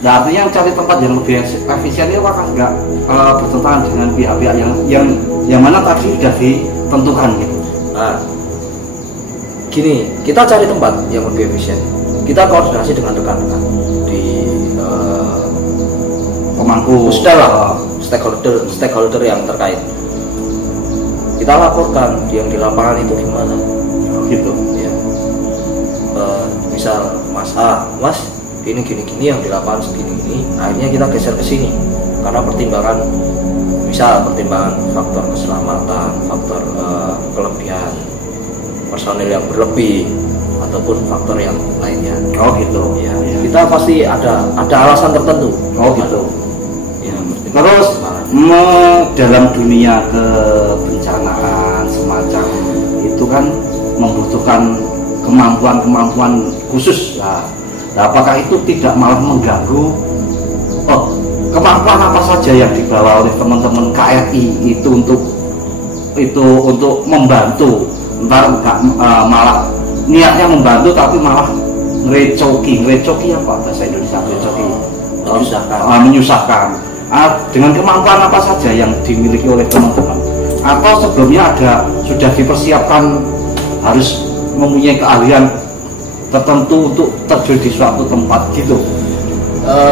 Nah, artinya cari tempat yang lebih efisien itu apakah nggak bertentangan dengan pihak-pihak yang mana tadi sudah ditentukan gitu? Nah, gini, kita cari tempat yang lebih efisien. Kita koordinasi dengan rekan-rekan di pemangku, sudah lah, stakeholder yang terkait. Kita laporkan yang di lapangan itu gimana, gitu. Ya. Misal mas gini yang di lapangan segini, akhirnya kita geser ke sini karena pertimbangan faktor keselamatan, faktor kelebihan personil yang berlebih ataupun faktor yang lainnya. Oh gitu. Ya, kita pasti ada alasan tertentu. Oh gitu. Ya, terus dalam dunia kebencanaan semacam itu kan membutuhkan kemampuan khusus. Nah, apakah itu tidak malah mengganggu kemampuan apa saja yang dibawa oleh teman-teman KRI itu untuk membantu, malah niatnya membantu tapi malah ngerecoki apa bahasa Indonesia ngerecoki, menyusahkan. Dengan kemampuan apa saja yang dimiliki oleh teman-teman, atau sebelumnya sudah dipersiapkan harus mempunyai keahlian tertentu untuk terjun di suatu tempat gitu?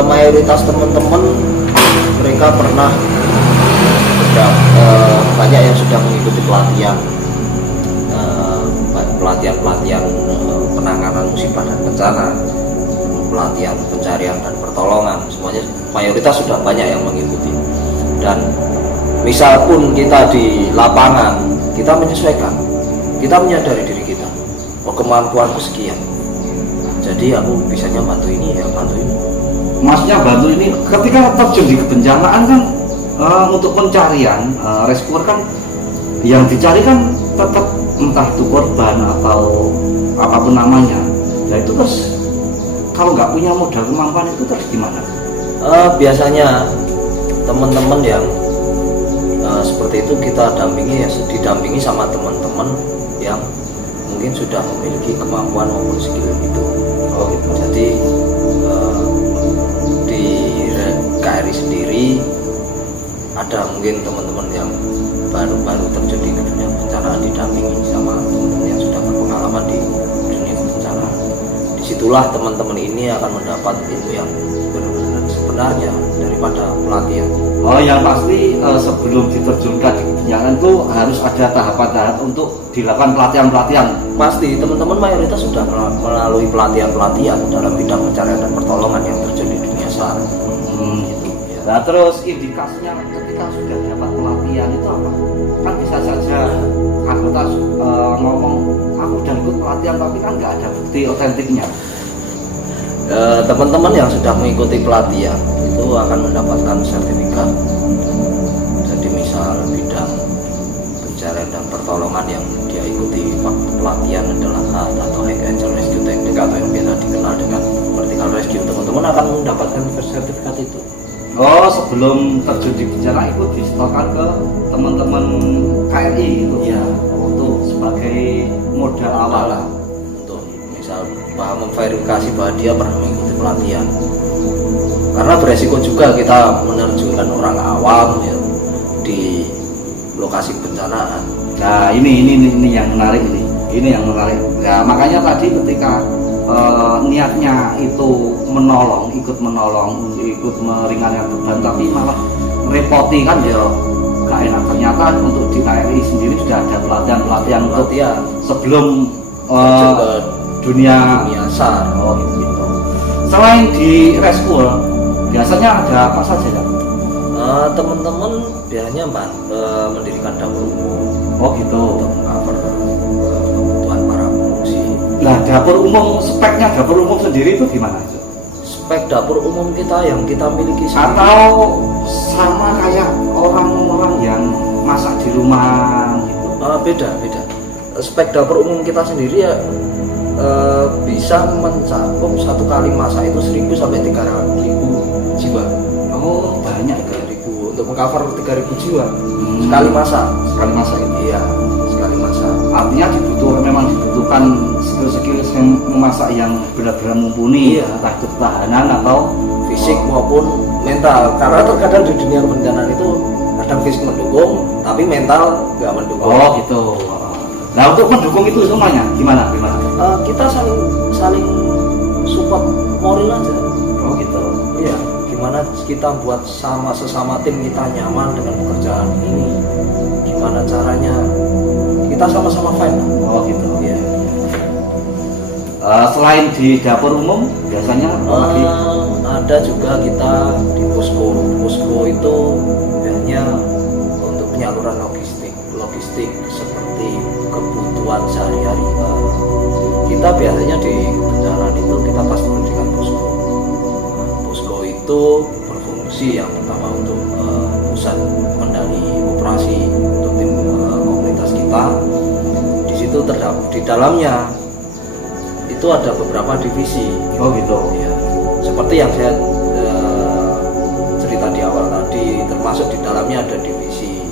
Mayoritas teman-teman mereka pernah banyak yang sudah mengikuti pelatihan penanganan musibah dan bencana, pelatihan pencarian dan pertolongan, semuanya mayoritas sudah banyak yang mengikuti. Dan misal pun kita di lapangan, kita menyesuaikan, kita menyadari diri kita, kemampuanku sekian, jadi aku bisanya bantu ini, ya bantu ini. Maksudnya bantu ini ketika terjun di kebencanaan kan, untuk pencarian rescuer kan yang dicari kan tetap entah itu korban atau apapun namanya. Nah itu terus kalau nggak punya modal kemampuan itu terus gimana? Biasanya teman-teman yang seperti itu kita didampingi sama teman-teman yang mungkin sudah memiliki kemampuan maupun skill itu. Oh gitu. Jadi di KRI sendiri ada mungkin teman-teman yang baru terjun di dunia bencana didampingi sama teman-teman yang sudah berpengalaman di dunia bencana. Disitulah teman-teman ini akan mendapat ilmu yang benar-benar sebenarnya daripada pelatihan. Oh, yang pasti sebelum diterjunkan di kebencanaan itu harus ada tahapan-tahapan untuk dilakukan pelatihan-pelatihan. Pasti teman-teman mayoritas sudah melalui pelatihan-pelatihan dalam bidang pencarian dan pertolongan yang terjun di dunia SAR. Gitu. Ya. Nah terus indikasinya ketika sudah dapat pelatihan itu apa? Kan bisa saja anggota ngomong aku udah ikut pelatihan tapi kan nggak ada bukti otentiknya. Teman-teman yang sudah mengikuti pelatihan itu akan mendapatkan sertifikat. Jadi misal bidang pencarian dan pertolongan yang dia ikuti waktu pelatihan adalah HAT atau High Angel Rescue Technique atau yang biasa dikenal dengan Vertical Rescue, teman-teman akan mendapatkan sertifikat itu. Oh, sebelum terjun di bencana itu disetorkan ke teman-teman KRI gitu ya, untuk sebagai modal awal untuk misal memverifikasi bahwa dia pernah mengikuti pelatihan. Karena beresiko juga kita menerjunkan orang awam ya, di lokasi bencana. Nah ini yang menarik ini yang menarik. Nah makanya tadi ketika niatnya itu ikut menolong, ikut meringankan beban, tapi malah merepoti kan ya gak enak. Ternyata untuk di KRI sendiri sudah ada pelatihan untuk sebelum ke dunia SAR. Oh gitu. Selain di rescue, biasanya ada apa saja kan? Teman-teman biasanya mendirikan dapur umum. Oh gitu. Untuk mengcover kebutuhan para pengungsi. Nah dapur umum, speknya dapur umum sendiri itu gimana? Spek dapur umum kita yang kita miliki sendiri. Atau sama kayak orang-orang yang masak di rumah gitu? Beda. Spek dapur umum kita sendiri ya bisa mencakup satu kali masak itu 1.000 sampai 3.000 jiwa. Oh banyak. 3.000 untuk mengcover 3.000 jiwa sekali masak itu. Iya, sekali masak. Artinya memang dibutuhkan skill memasak yang benar-benar mumpuni, entah itu ketahanan atau fisik maupun mental. Karena terkadang di dunia kebencanaan itu kadang fisik mendukung, tapi mental nggak mendukung. Oh gitu. Nah untuk mendukung itu semuanya gimana? Kita saling support moral aja. Oh gitu. Iya. Gimana kita buat sesama tim kita nyaman dengan pekerjaan ini? Gimana caranya kita sama-sama fight? Oh gitu. Iya. Selain di dapur umum biasanya lagi ada juga kita di posko. Posko itu hanya untuk penyaluran logistik seperti kebutuhan sehari-hari. Kita biasanya di kebencanaan itu kita pasti mendirikan posko. Posko itu berfungsi yang pertama untuk pusat kendali operasi untuk tim komunitas kita. Di situ di dalamnya itu ada beberapa divisi. Oh gitu. Ya, seperti yang saya cerita di awal tadi, termasuk di dalamnya ada divisi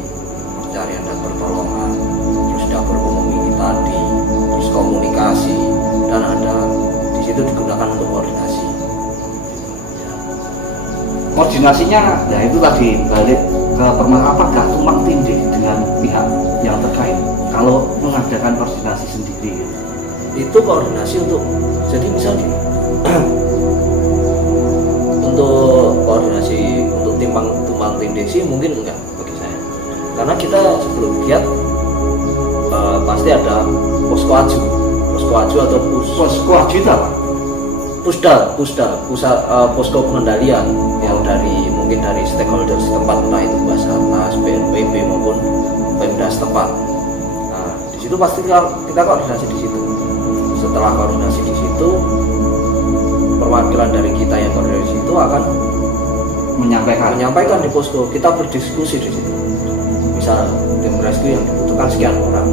pencarian dan pertolongan, terus dapur umum ini tadi, terus komunikasi, dan ada di situ digunakan untuk koordinasi. Ya. Koordinasinya ya itu tadi balik ke permasalahan apakah tumpang tindih dengan pihak yang terkait kalau mengadakan koordinasi sendiri. Itu koordinasi untuk jadi misal gini untuk koordinasi untuk tumpang tindih sih mungkin enggak bagi saya, karena kita sebelum giat pasti ada posko aju atau Posko aju itu apa? pusdal posko pengendalian yang mungkin dari stakeholder setempat, entah itu Basarnas, BNPB maupun Pemda setempat. Nah, di situ pasti kita koordinasi di situ. Setelah koordinasi di situ, perwakilan dari kita yang koordinasi itu akan menyampaikan di posko. Kita berdiskusi di situ. Misal tim rescue yang dibutuhkan sekian orang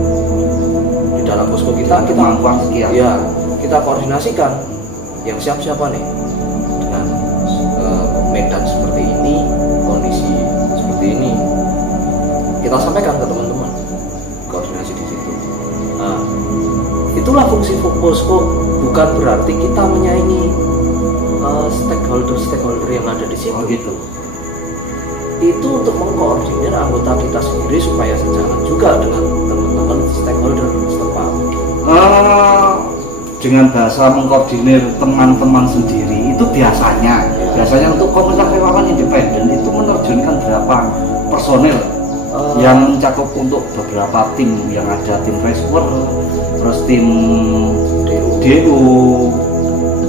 di dalam posko kita kemampuan sekian. Ya, kita koordinasikan yang siapa nih dengan medan seperti ini, kondisi seperti ini. Kita sampaikan ke teman-teman, koordinasi di situ. Nah, itulah fungsi posko. Bukan berarti kita menyaingi stakeholder yang ada di situ. Oh gitu. Itu untuk mengkoordinir anggota kita sendiri supaya sejalan juga dengan teman-teman stakeholder setempat. Dengan bahasa mengkoordinir teman-teman sendiri itu biasanya untuk komunitas relawan independen itu menerjunkan berapa personel yang mencakup untuk beberapa tim yang ada tim rescuer, terus tim DU,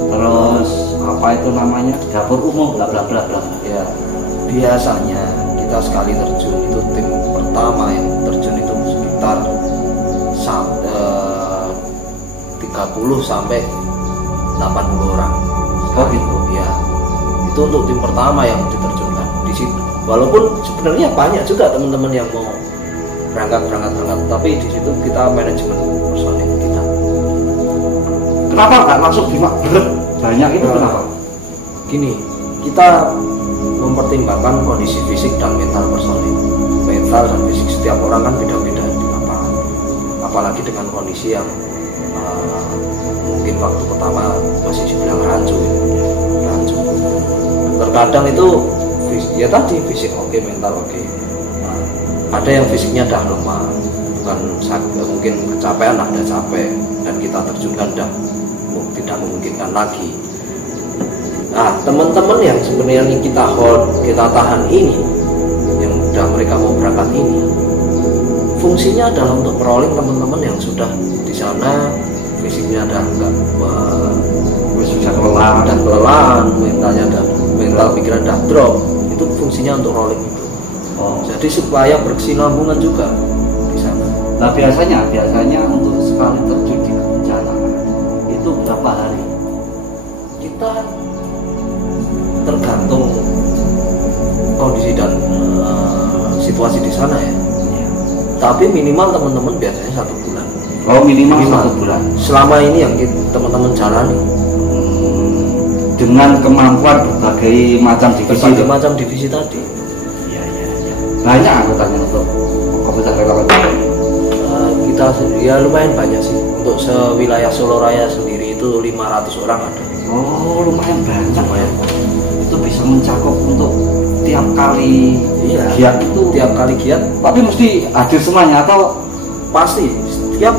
terus apa itu namanya dapur umum bla bla bla bla. Ya, biasanya kita sekali terjun itu tim pertama yang terjun itu sekitar 30 sampai 80 orang. Oh gitu. Ya, itu untuk tim pertama yang diterjunkan di situ. Walaupun sebenarnya banyak juga teman-teman yang mau berangkat, tapi di situ kita manajemen personil kita. Kenapa nggak langsung berat banyak itu kenapa? Gini, kita mempertimbangkan kondisi fisik dan mental personil. Mental dan fisik setiap orang kan beda-beda di lapangan. Apalagi dengan kondisi yang mungkin waktu pertama masih dibilang rancu. Terkadang itu ya tadi fisik oke, mental oke. Nah, ada yang fisiknya dah lemah, bukan mungkin kecapean, ada capek dan kita terjunkan dah tidak memungkinkan lagi. Nah, teman-teman yang sebenarnya kita hold, kita tahan ini, yang udah mereka mau berangkat ini, fungsinya adalah untuk rolling teman-teman yang sudah di sana fisiknya ada enggak sudah kelelahan, mental pikiran dah drop. Itu fungsinya untuk rolling itu. Jadi supaya berkesinambungan juga di sana. Nah biasanya untuk sekali terjun di bencana itu berapa hari? Kita tergantung kondisi dan situasi di sana ya. Tapi minimal teman-teman biasanya 1 bulan. Oh minimal 1 bulan. Selama ini yang teman-teman jalani. Dengan kemampuan berbagai macam divisi tadi. Iya. Banyak anggotanya untuk komunitas relawan. Kita ya lumayan banyak sih. Untuk sewilayah Solo Raya sendiri itu 500 orang ada. Oh lumayan banyak. itu bisa mencakup untuk tiap kali giat itu, tiap kali giat, tapi mesti hadir semuanya atau pasti setiap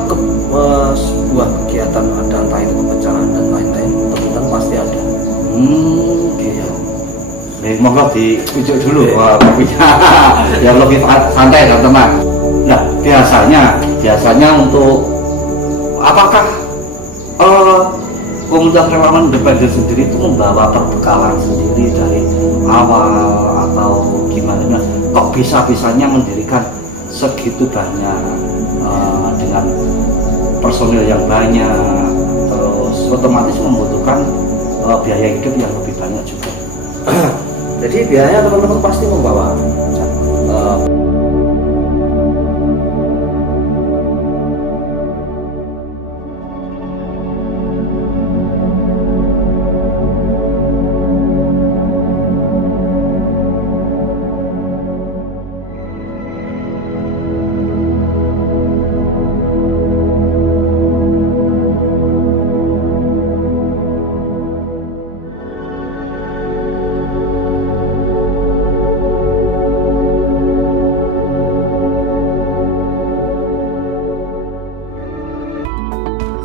sebuah kegiatan ada, entah itu kepecahan dan lain-lain, teman-teman pasti ada. Gitu. Monggo diujuk dulu kopinya yang lebih santai teman-teman. Nah, biasanya untuk apakah komunitas relawan independen sendiri itu membawa perbekalan sendiri dari awal atau gimana? Nah, kok bisa-bisanya mendirikan segitu banyak dengan personil yang banyak, terus otomatis membutuhkan biaya hidup yang lebih banyak juga. Jadi biayanya teman-teman pasti membawa.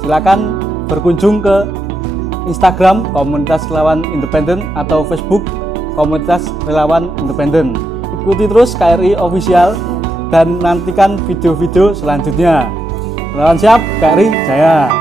Silakan berkunjung ke Instagram Komunitas Relawan Independen atau Facebook Komunitas Relawan Independen. Ikuti terus KRI Official dan nantikan video-video selanjutnya. Relawan siap, KRI Jaya.